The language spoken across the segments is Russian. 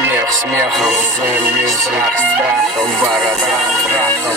Смех смехом, страх страхом, борода страхом.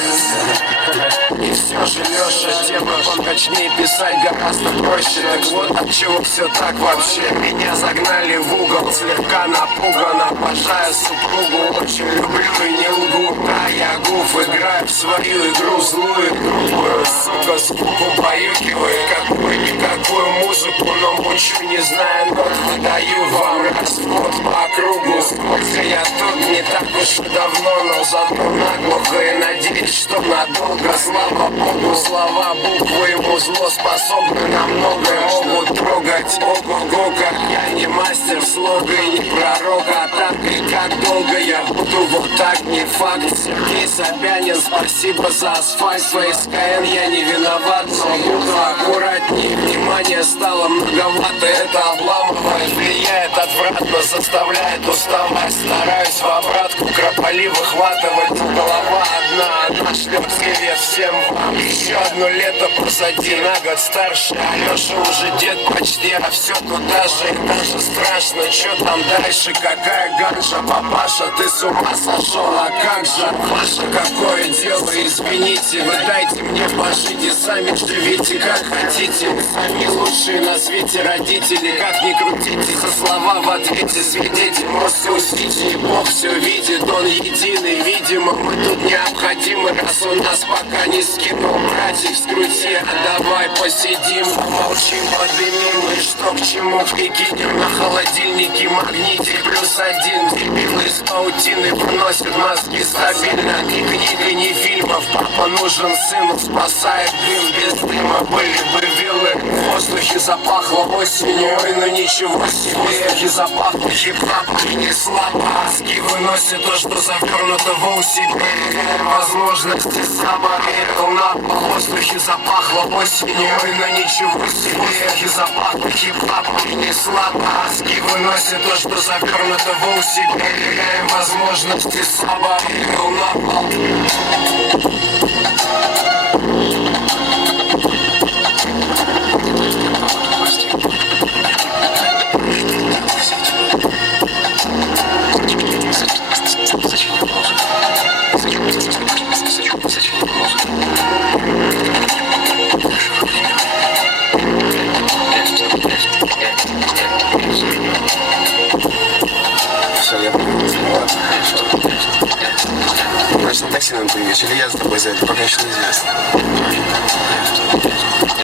И все же Леша, тема точнее писать гораздо проще. Так вот от чего все так вообще. Меня загнали в угол, слегка напуган, обожаю супругу, очень люблю и не лгу. Да, я гуф, играю в свою игру злую, грубую, сука, скуку баюкиваю, какую-никакую музыку, но мучу, не знаю, нот выдаю вам расход по кругу. Сколько я тут не так уж давно, но зато наглухо и надеюсь, что надолго. Слава Богу, слова буквы ему зло способны на многое могут трогать. Ого-го, как я не мастер слога и не пророк, а так и как долго я буду вот так, не факт. Сергей Собянин, спасибо за асфальт, своей СКН я не виноват, но буду аккуратнее. Внимание стало многовато, это обламывает, влияет отвратно, заставляет уставать. Стараюсь в обратку крополи выхватывать, голова одна, шлет привет всем вам. Еще одно лето позади, на год старше, Алеша уже дед почти, а все туда же, и даже страшно, что там дальше, какая ганжа, папаша, ты с ума сошел, а как же, Паша, какое дело, извините, вы дайте мне пожить и сами живите как хотите, Вы сами лучшие на свете родители, как ни крутите, за слова в ответе свидетель, можете усидеть, Бог все видит, он единый, видимо, мы тут необходимы, раз он нас пока не скинул, братьев скрути, а давай посидим, помолчим, подымим, и что к чему? Прикинем, на холодильнике магнитик плюс один, дебил из паутины выносит мозги стабильно, ни книга, ни фильмов, папа нужен сыну, спасает дым, без дыма. Были бы виллы, запахло осенью, ой, ну ничего себе, воздухе запахло хип-хап, и не слабо, аски выносит то, что завернуто в усилие, возможности слабо верил на пол, воздухе запахло осенью, ну ничего себе, воздухе запахло хип-хап, и не слабо, аски выносит то, что завернуто в усилие, возможности слабо верил на пол. Нам приедешь, или я за тобой за это, пока еще неизвестно.